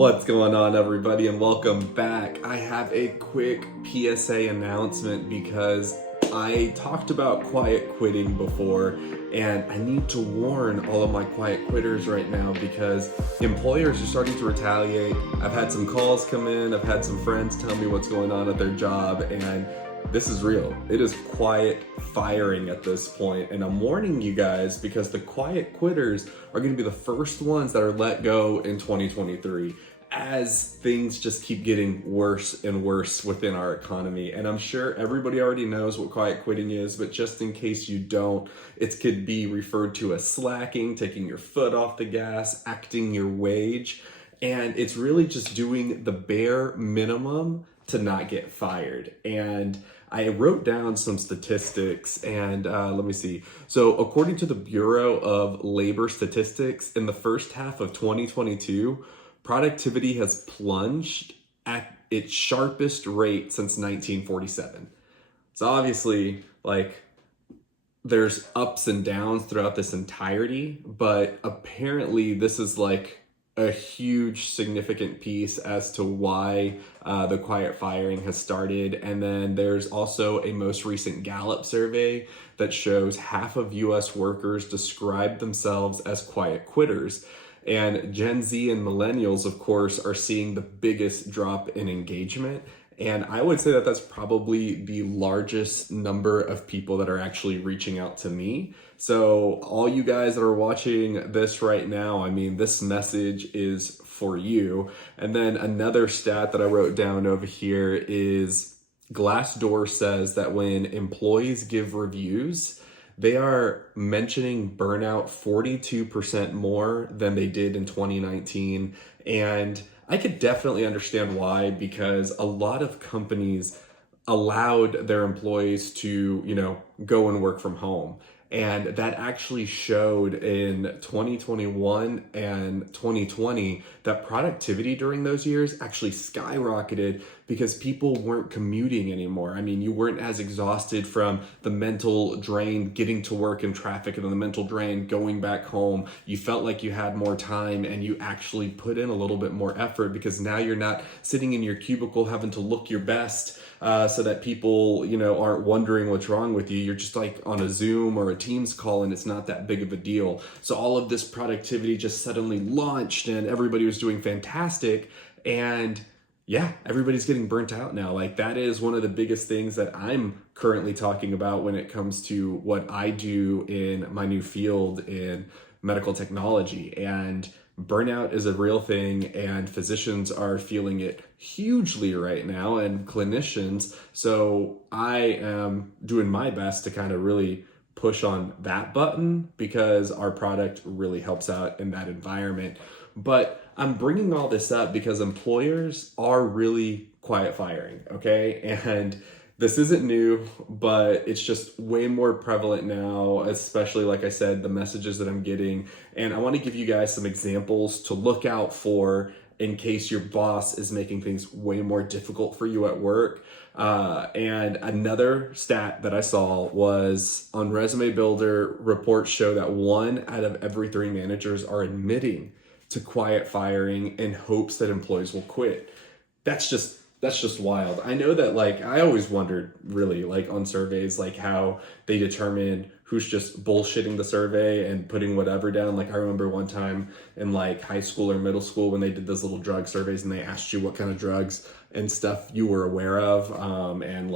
What's going on, everybody, and welcome back. I have a quick PSA announcement because I talked about quiet quitting before, and I need to warn all of my quiet quitters right now because employers are starting to retaliate. I've had some calls come in, I've had some friends tell me what's going on at their job, and this is real. It is quiet firing at this point, and I'm warning you guys because the quiet quitters are going to be the first ones that are let go in 2023 as things just keep getting worse and worse within our economy. And I'm sure everybody already knows what quiet quitting is, but just in case you don't, it could be referred to as slacking, taking your foot off the gas, acting your wage, and it's really just doing the bare minimum to not get fired. And I wrote down some statistics and let me see. So according to the Bureau of Labor Statistics, in the first half of 2022, productivity has plunged at its sharpest rate since 1947. So obviously, there's ups and downs throughout this entirety, but apparently this is a huge significant piece as to why the quiet firing has started. And then there's also a most recent Gallup survey that shows half of US workers describe themselves as quiet quitters. And Gen Z and millennials, of course, are seeing the biggest drop in engagement. And I would say that that's probably the largest number of people that are actually reaching out to me. So all you guys that are watching this right now, I mean, this message is for you. And then another stat that I wrote down over here is Glassdoor says that when employees give reviews, they are mentioning burnout 42% more than they did in 2019. And I could definitely understand why, because a lot of companies allowed their employees to, go and work from home. And that actually showed in 2021 and 2020 that productivity during those years actually skyrocketed because people weren't commuting anymore. I mean, you weren't as exhausted from the mental drain getting to work in traffic and then the mental drain going back home. You felt like you had more time and you actually put in a little bit more effort because now you're not sitting in your cubicle having to look your best so that people, aren't wondering what's wrong with you. You're just on a Zoom or a Teams call and it's not that big of a deal. So all of this productivity just suddenly launched and everybody was doing fantastic. And yeah, everybody's getting burnt out now. That is one of the biggest things that I'm currently talking about when it comes to what I do in my new field in medical technology. And burnout is a real thing, and physicians are feeling it hugely right now, and clinicians. So I am doing my best to kind of really push on that button because our product really helps out in that environment. But I'm bringing all this up because employers are really quiet firing, okay? And this isn't new, but it's just way more prevalent now, especially, like I said, the messages that I'm getting. And I want to give you guys some examples to look out for in case your boss is making things way more difficult for you at work. And another stat that I saw was on Resume Builder, reports show that 1 out of every 3 managers are admitting to quiet firing in hopes that employees will quit. That's just wild. I know that I always wondered really on surveys, how they determine who's just bullshitting the survey and putting whatever down. I remember one time in high school or middle school when they did those little drug surveys and they asked you what kind of drugs and stuff you were aware of. And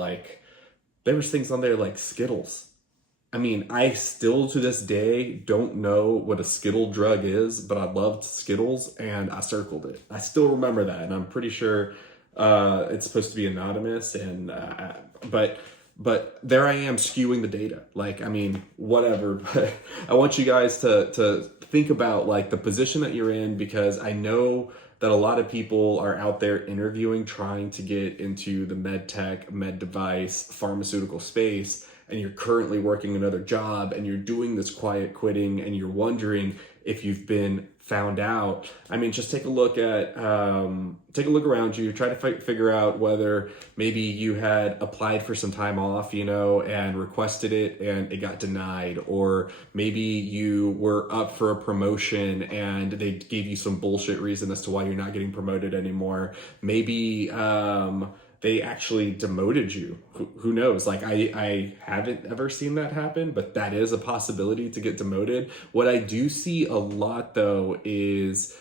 there was things on there like Skittles. I mean, I still to this day don't know what a Skittle drug is, but I loved Skittles and I circled it. I still remember that, and I'm pretty sure it's supposed to be anonymous, and but there I am skewing the data. Whatever. But I want you guys to think about the position that you're in, because I know that a lot of people are out there interviewing, trying to get into the med tech, med device, pharmaceutical space, and you're currently working another job and you're doing this quiet quitting and you're wondering if you've been found out. I mean, just take a look around you, try to figure out whether maybe you had applied for some time off, and requested it and it got denied, or maybe you were up for a promotion and they gave you some bullshit reason as to why you're not getting promoted anymore. Maybe they actually demoted you. Who knows? Like, I haven't ever seen that happen, but that is a possibility to get demoted. What I do see a lot though is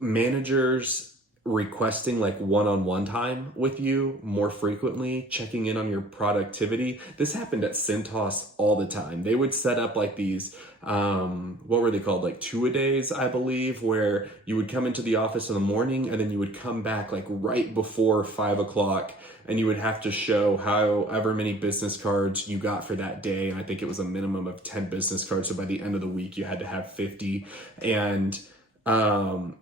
managers requesting like one-on-one time with you more frequently, checking in on your productivity. This happened at Cintas all the time. They would set up like these what were they called, like two-a-days, I believe, where you would come into the office in the morning and then you would come back like right before 5 o'clock, and you would have to show however many business cards you got for that day. And I think it was a minimum of 10 business cards, so by the end of the week you had to have 50. And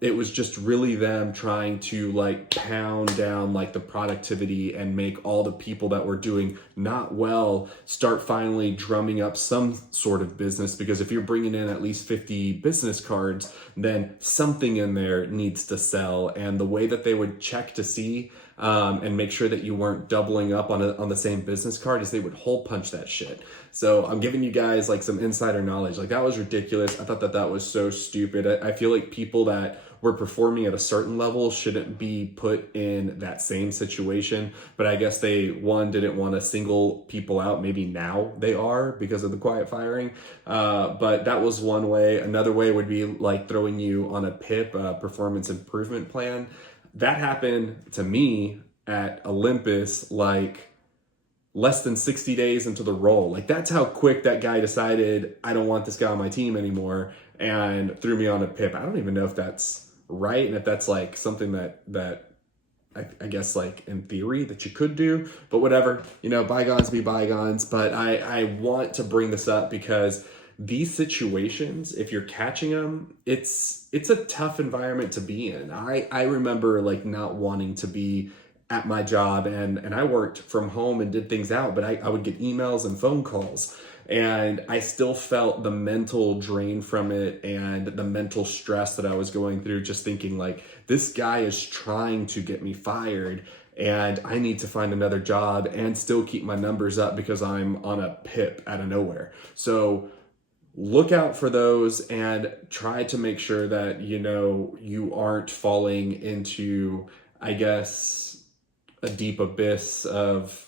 it was just really them trying to like pound down like the productivity and make all the people that were doing not well start finally drumming up some sort of business, because if you're bringing in at least 50 business cards, then something in there needs to sell. And the way that they would check to see and make sure that you weren't doubling up on the same business card is they would hole punch that shit. So I'm giving you guys like some insider knowledge. Like, that was ridiculous. I thought that was so stupid. I feel like people that were performing at a certain level shouldn't be put in that same situation. But I guess they, one, didn't want to single people out. Maybe now they are because of the quiet firing. But that was one way. Another way would be like throwing you on a PIP, performance improvement plan. That happened to me at Olympus like less than 60 days into the role. Like, that's how quick that guy decided, I don't want this guy on my team anymore, and threw me on a PIP. I don't even know if that's right, and if that's like something that I guess like in theory that you could do, but whatever, bygones be bygones. But I want to bring this up because these situations, if you're catching them, it's a tough environment to be in. I remember like not wanting to be at my job, and I worked from home and did things out, but I would get emails and phone calls, and I still felt the mental drain from it and the mental stress that I was going through, just thinking like, this guy is trying to get me fired and I need to find another job and still keep my numbers up because I'm on a PIP out of nowhere. So look out for those and try to make sure that, you aren't falling into, I guess, a deep abyss of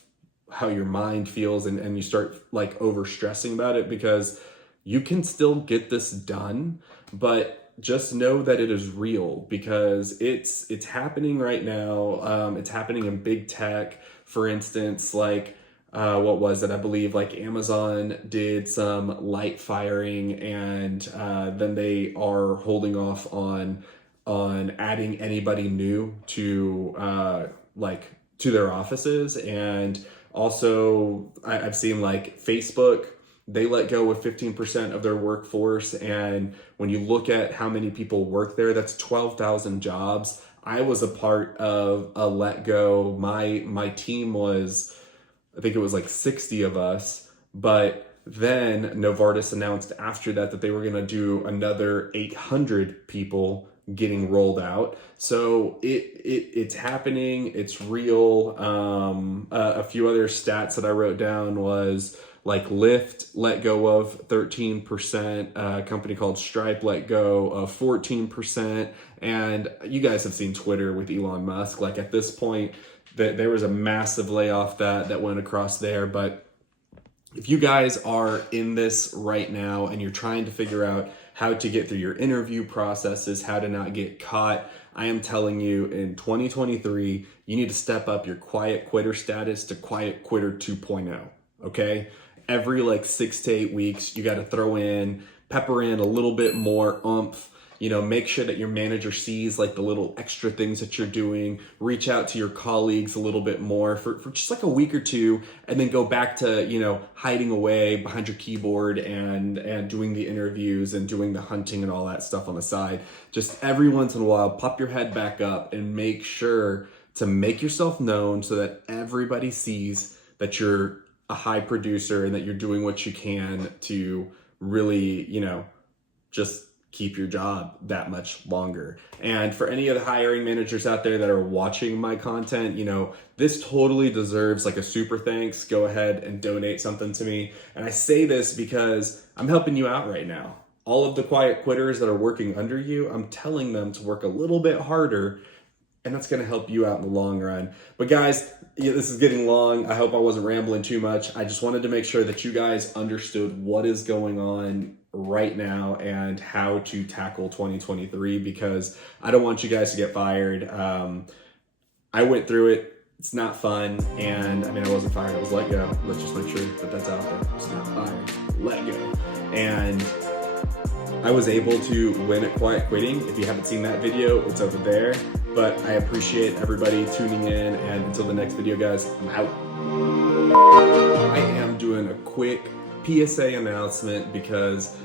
how your mind feels, and you start like over stressing about it, because you can still get this done, but just know that it is real, because it's happening right now. It's happening in big tech, for instance, like what was it? I believe like Amazon did some light firing, and then they are holding off on adding anybody new to to their offices. And also I've seen like Facebook, they let go of 15% of their workforce. And when you look at how many people work there, that's 12,000 jobs. I was a part of a let go. My team was, I think it was like 60 of us, but then Novartis announced after that they were going to do another 800 people getting rolled out. So it's happening. It's real. A few other stats that I wrote down was like Lyft let go of 13%, a company called Stripe let go of 14%. And you guys have seen Twitter with Elon Musk. Like, at this point, there was a massive layoff that went across there. But if you guys are in this right now and you're trying to figure out how to get through your interview processes, how to not get caught, I am telling you, in 2023, you need to step up your quiet quitter status to quiet quitter 2.0, okay? Every like 6 to 8 weeks, you got to pepper in a little bit more oomph. Make sure that your manager sees like the little extra things that you're doing. Reach out to your colleagues a little bit more for just like a week or two, and then go back to, hiding away behind your keyboard and doing the interviews and doing the hunting and all that stuff on the side. Just every once in a while, pop your head back up and make sure to make yourself known so that everybody sees that you're a high producer and that you're doing what you can to really, just keep your job that much longer. And for any of the hiring managers out there that are watching my content, you know, this totally deserves like a super thanks. Go ahead and donate something to me. And I say this because I'm helping you out right now. All of the quiet quitters that are working under you, I'm telling them to work a little bit harder, and that's going to help you out in the long run. But guys, yeah, this is getting long. I hope I wasn't rambling too much. I just wanted to make sure that you guys understood what is going on right now and how to tackle 2023, because I don't want you guys to get fired. I went through it. It's not fun. And I mean, I wasn't fired. I was let go. Let's just make sure that that's out there. It's not fired. Let go. And I was able to win at quiet quitting. If you haven't seen that video, it's over there. But I appreciate everybody tuning in, and until the next video, guys, I'm out. I am doing a quick PSA announcement because